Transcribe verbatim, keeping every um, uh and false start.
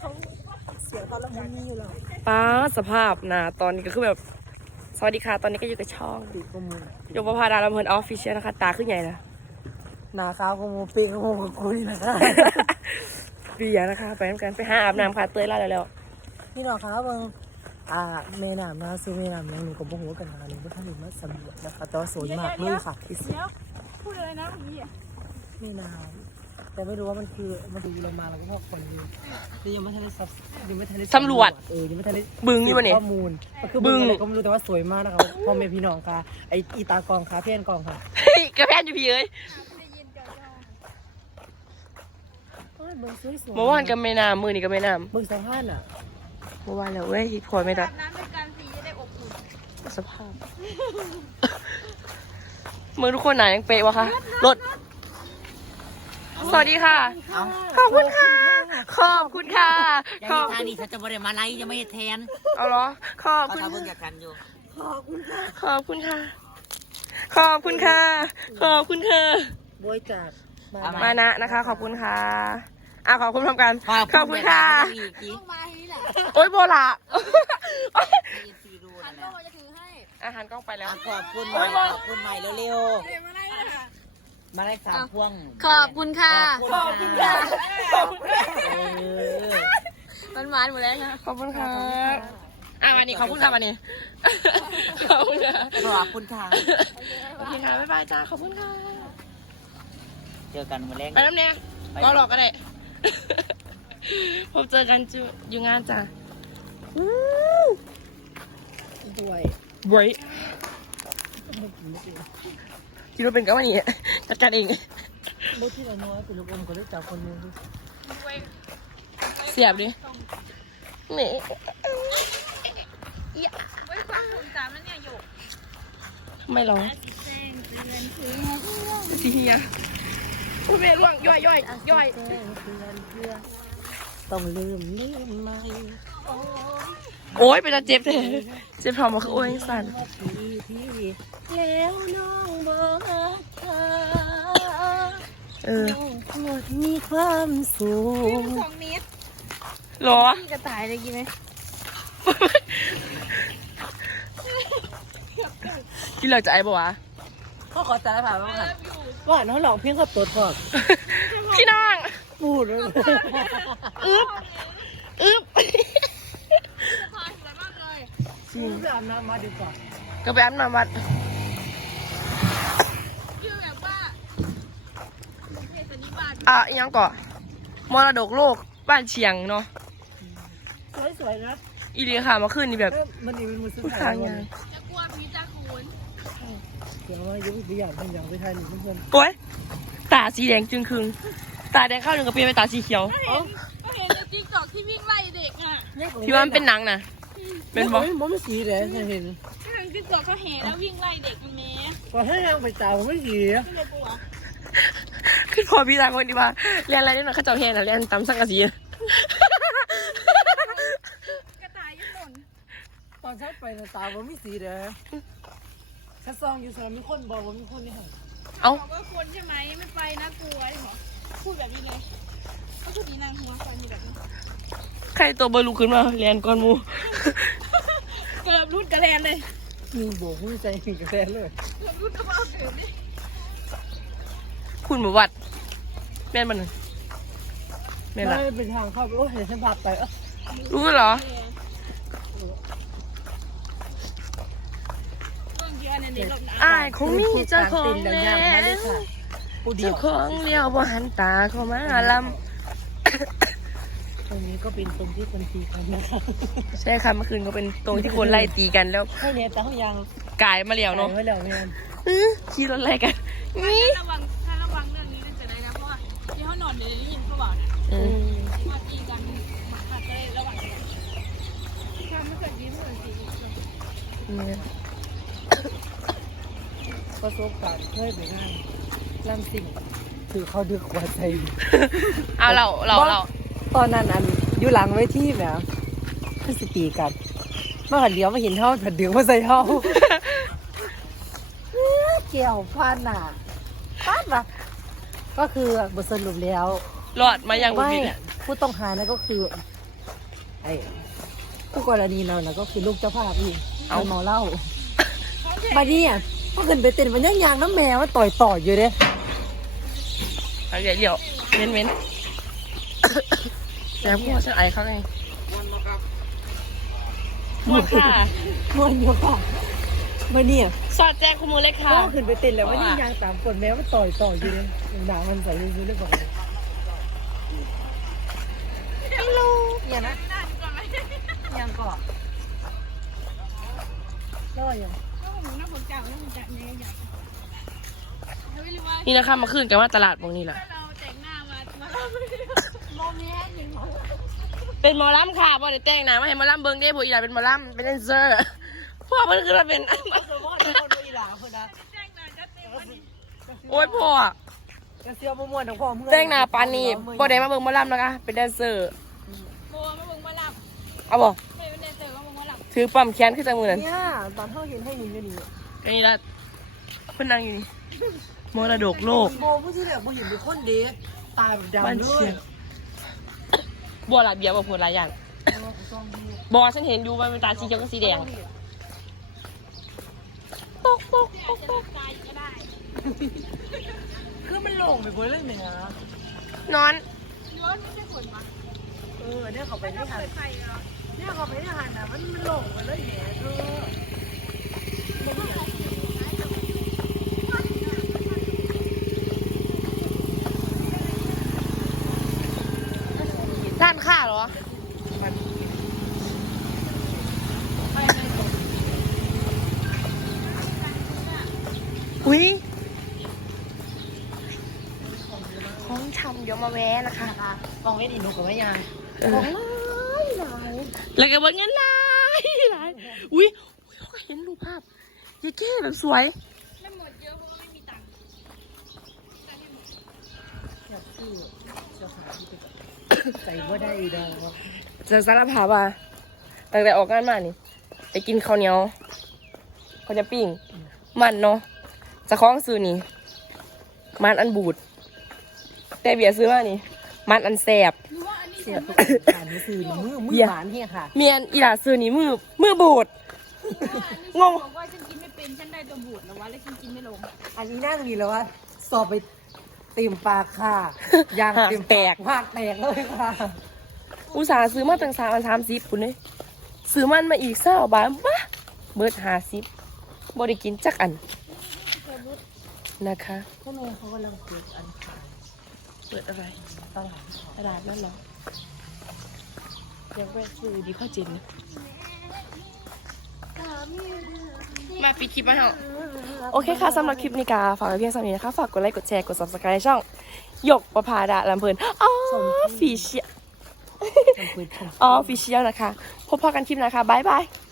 เสียงตอนละมันมีอยู่แล้วป้าสภาพนะตอนนี้ก็คือแบบสวัสดีค่ะตอนนี้ก็อยู่กับช่องตีกมูยกประพาดาลำเพลินออฟฟิเชียลนะคะตาขึ้นใหญ่นะหนาขาวกมูปีกมูกับกูนี่นะคะเบียร์นะคะไปทำกันไปหาอาบน้ำค่ะเตยล่าแล้วพี่น้องคะเบิ่งอ่าเมนามนะซื้อเมนามนะหนูกับโบหัวกันนะคะหนูก็ท่านหนูมาสำรวจนะคะแต่ว่าสวยมากเลยค่ะที่สุดพูดอะไรนะเมื่อกี้เมนามแต่ไม่รู้ว่ามันคือมันคืออะไรมาแล้วก็พอคนดูแต่ยังไม่ทันได้ซับยังไม่ทันได้สำรวจเออยังไม่ทันได้บึงอยู่วะเนี่ยข้อมูลมันคือบึงอะไรก็ไม่รู้แต่ว่าสวยมากนะคะพ่อแม่พี่น้องค่ะไออีตากองค่ะพี่แอนกองค่ะเฮ้ยกระแพนอยู่พี่เอ้ยเอ้ยเบิ่งสวยๆเมื่อวานก็ไม่น้ำมือนี่ก็ไม่น้เบิ่งสะพานอ่ะำเมื่อวานแล้วเว้ยพอไม่ได้น้ำด้วยกันสีจะได้อบอุ่นสภาพมือทุกคนหนายังเป๊ะวะคะรถสวัสดีค่ะขอบคุณค่ะขอบคุณค่ะยังขอมีบทางนี้ฉันจะบริมาไลยังไม่แทนเอาเหรอขอบเขาคุณทำเพิ่งจากกันอยู่ขอบคุณค่ะขอบคุณค่ะ ขอบคุณค่ะ ขอบคุณค่ะบวยจากมาเอามานะนะคะ ขอบคุณค่ะอ่ะขอบคุณพร้อมกัน ขอบคุณค่ะอีกทีต้องมาทีนี้แหละโอ๊ยโบละซีรูพันั่นนโลแหละจะถือให้อาหารกล้องไปแล้วอ่ะขอบคุณใหม่ขอบคุณใหม่เร็วเดี๋ยวมาได้ค่ะๆ มาได้สามพวงขอบคุณค่ะขอบคุณค่ะขอบคุณค่ะเออมันหวานหมดแล้วค่ะขอบคุณค่ะอ่ะวันนี้ขอบคุณค่ะวันนี้ ขอบคุณค่ะขอบคุณค่ะโอเคค่ะบ๊ายบายจ้าขอบคุณค่ะเจอกันวันแรกไปน้ำเนี่ยก็หลอกก็ได้ พบเจอกันจุอยู่งานจ้ะด้วยบวยคิดว่าเป็นก็วันนี้จัดการเองลูกที่เราน้อยเป็นลูกอมก็ได้จากคนนึงเสียบดินี่ไว้ฟังคุณจามแล้วเนี่ยหยกทำไมร้องสีเฮียโอ้ยแม่ร่วงย่อยย่อยย่อยเพื่อนเพื่อนเพื่อนต้องลืมลืมไหมโอ้ยเป็นตาเจ็บเลยเจ็บท้องมาคือโอ้ยสั่นที่ที่แล้วน้องบอกเธอเออหมดมีความสุขสองเมตรหรอพี่กระต่ายเลยกินไหมที่เราจะไอ้ปะวะก็ขอสารภาพว่าว่าน้องหลองเพียงกับตัวทอดพี่น้องพูดเลยอึ๊บอึ๊บทานสวยมากเลยไปอาบน้ำมาดีกว่าก็ไปอันมาวัดชื่อแบบว่าเพศนิบาตอ่ะอีกอยังก่อมรดกโลกบ้านเชียงเนาะสวยๆนะอีเดียค่ะมาขึ้นนี่แบบมันนี่เป็นมือซื้อพูดขาทาย งวัยังจะกลัวผีจะขุนเดี๋ยวว่ายุบอยากเป็นอย่างไปไทยหนึ่งเพื่อนโอ้ยตาสีแดงจึงครึงตาแดงเข้าหนึ่งก็เปลี่ยนเป็นตาสีเขียวก็เห็นในติ๊กต็อกที่วิ่งไล่เด็กอ่ะพี่ว่ามันเป็นหนังนะเป็นบอผมไม่สีเลยเห็นทางติ๊กต็อกเขาเห็นแล้ววิ่งไล่เด็กมันเมย์ก่อนให้ยังไปจ่าผมไม่สีไม่เลยปัวคือพอพี่ตาคนดีว่าเรียนอะไรนี่นะข้าเจ้าเพลนะเรียนตำสังกะสีกระต่ายญี่ปุ่นตอนชัดไปตาผมไม่สีเลยถ้าซองอยู่ซอยมีคนบอกว่ามีคนนี่ค่ะเอ้าบอกว่าคนใช่ไหมไม่ไปนะกลัวดิหรอพูดแบบนี้เลยก็พูดดีนางหัวฟันแบบนี้ใครตัวเบอร์ลูขึ้นมาเรียนก่อนหมูเกือบรุดกระแลนเลยมีโบกมือใจถึงกระแสเลยเกือบรุดกระเป๋าเกือบเลยคุณหมูวัดแม่นมันแม่นละไม่เป็นทางเข้าโอ้เห็นฉันพาไปเออรู้เหรอต้องเยอะในนี้หรอกนะอ้ายคงมีเจ้าของแล้แล้วมาเลยค่ะผู้เดียเจ้าว ของเลี้ยวบ่หันตาเข้ามาลตรงนี้ก็เป็นตรงที่คนตีกันนะคะำใช่ค่ะเมื่อคืนก็เป็นตรงที่คนไล่ตีกันแล้วให้เนี่ยแต่เขายังกายมาเลี้ยวเนาะไว้แล้วเนี่ยอื้อขี่รถไล่กันนี่ระวังถ้าระวังเรื่องนี้จะได้นะเพราะว่าที่เขานอนเดี๋ยวได้ยินเขาบอกนะอืมว่าตีกันอาจจะระวังกันทำไม่เกิดยิ้มเลยสิอืมประสบการณ์เคยไปงานลำสิ่งคือเขาดึกกว่าใจเอาเราเราเราตอนนั้นอันอยู่หลังเวทีแหมคือสตีกันเมื่อหันเลี้ยวมาเห็นเท่าผัดดึงมาใส่เท่าเกี่ยวพานหนาพานปะก็คือบทสรุปแล้วหลอดมาอย่างบุไม่บิเนี่ยผู้ต้องหานั่นก็คือไอ้ผู้กรณีเรานะก็คือลูกเจ้าภาพอีกเอาเมาเหล้าบัดนี้อ่ะพอขึ้นไปเต้นมันยังยางน้ำแมวมันต่อยต่อยอยู่เด้เอาเดี๋ยวเดี๋ยวเว้นเว้นแต่พวกฉันไอเขาไงหมดค่ะมวนอยู่ค่ะบัดนี้อ่ะสอดแจ้งคุณมูเลยค่ะพอขึ้นไปเต้นแล้วมันยังยางตามคนแมวมันต่อยต่อยอยู่เด้ด่ามันใส่ยูเรื่องของฮัลโหลเนี่ยนะยังก่อนรอยังก็ผมน่าผมจับแล้วผมจับเนี้ยใหญ่เขาไม่รู้ว่านี่นะคะมาขึ้นกันว่าตลาดตรงนี้แหละเราแต่งหน้ามามาโมเมนต์หนึ่งของเป็นหมอลำค่ะบอดี้แต่งหนะมาให้หมอลำเบิ้งได้ผู้อีหลาเป็นหมอลำเป็นแดนเซอร์พ่อมันคือเราเป็น โอ้ยพ่อกระเซียวมวนของพ่อเมื่อแต่งหน้าปานนี้บอดี้มาเบิ้งหมอลำนะคะเป็นแดนเซอร์โมมาเบิ่งมาหลับเอาบ่เฮ้ยเป็นเดนเซอร์มาเบิ่งมาหลับถือปั๊มแขนขึ้นจากมือนั้นเนี่ยตอนเท่าเห็นให้ยินอยู่นี่ก็นี่ละเพิ่นนั่งอยู่นี่มรดกโลกโมผู้ที่แบบโมเห็นเป็นคนเด็กตาแบบบ้านดำเลเชียยงบัวหลายเบียร์บัวผลหลายอย่างบอฉันเห็นอยู่ว่ามันตาสีเขียวกับสีแดงปกปกปกปกตายก็ได้คือมันโล่งไปหมดเลยเนี่ยนอนย้อนไม่ใช่ฝนปะเออเนี่ยเขาไปที่หันเปิดไฟเหรอเนี่ยเขาไปที่หันนะมันมันโล่งไปเลยเนี่ยเธอร้านค้าเหรออุ้ยของชำเดี๋ยวมาแวะนะคะกองเวทีนุกกับแม่ยายเออของหลายหลายแล้วก็บอกเงินหลายหลายอุ้ยอุ้ยเขาเห็นรูปภาพยายแก้แบบสวยไม่หมดเยอะเพราะว่าไม่มีตังค์อยากซื้อเจ้าขาที่ไปใส่ว่าได้ดอกจะสารภาพว่าตั้งแต่ออกงานมานี่ไปกินข้าวเหนียวข้าวเหนียวปิ้งมันเนาะจะคล้องซื้อนี่มันอันบูดแต่เบียร์ซื้อมานี่มันอันแสบหรือว่าอันนี้เสียทุกการมือซื้อนี่มือมือเหี้ยหวานเฮียค่ะเมียนอีหลาซื้อนี่มือมือบูด งงบอกว่าฉันกินไม่เป็นฉันได้ตัวบูดแล้ววะแล้วฉันกินไม่ลงอันนี้นั่งดีแล้วว่าสอบไปเต็มปากค่ะยางเต็มแตกปากแตกเลยค่ะอุตส่าห์ซื้อมาตั้งสามอันสามสิบปุ่นเลยซื้อมันมาอีกเศร้าบาทบ้าเบิดห้าสิบบริกินจักอันนะคะก็เลยเขากำลังเปิดอันขายเปิดอะไรตลาดขายตลาดนั่นเหรอเดี๋ยวแวะซื้อดีข้อจริงมาปิดคลิปมาเหรอโอเคค่ะสำหรับคลิปนี้กาฝากไว้เพียงเท่านี้นะคะ ฝากกดไลค์กดแชร์กด ซับสไครบ์ ช่องหยกประภาดาลำเพลินอ๋อฟีเชียทำคุยทำอ๋อฟีเชียลนะคะ พบพอกันคลิปนะคะ บ๊ายบาย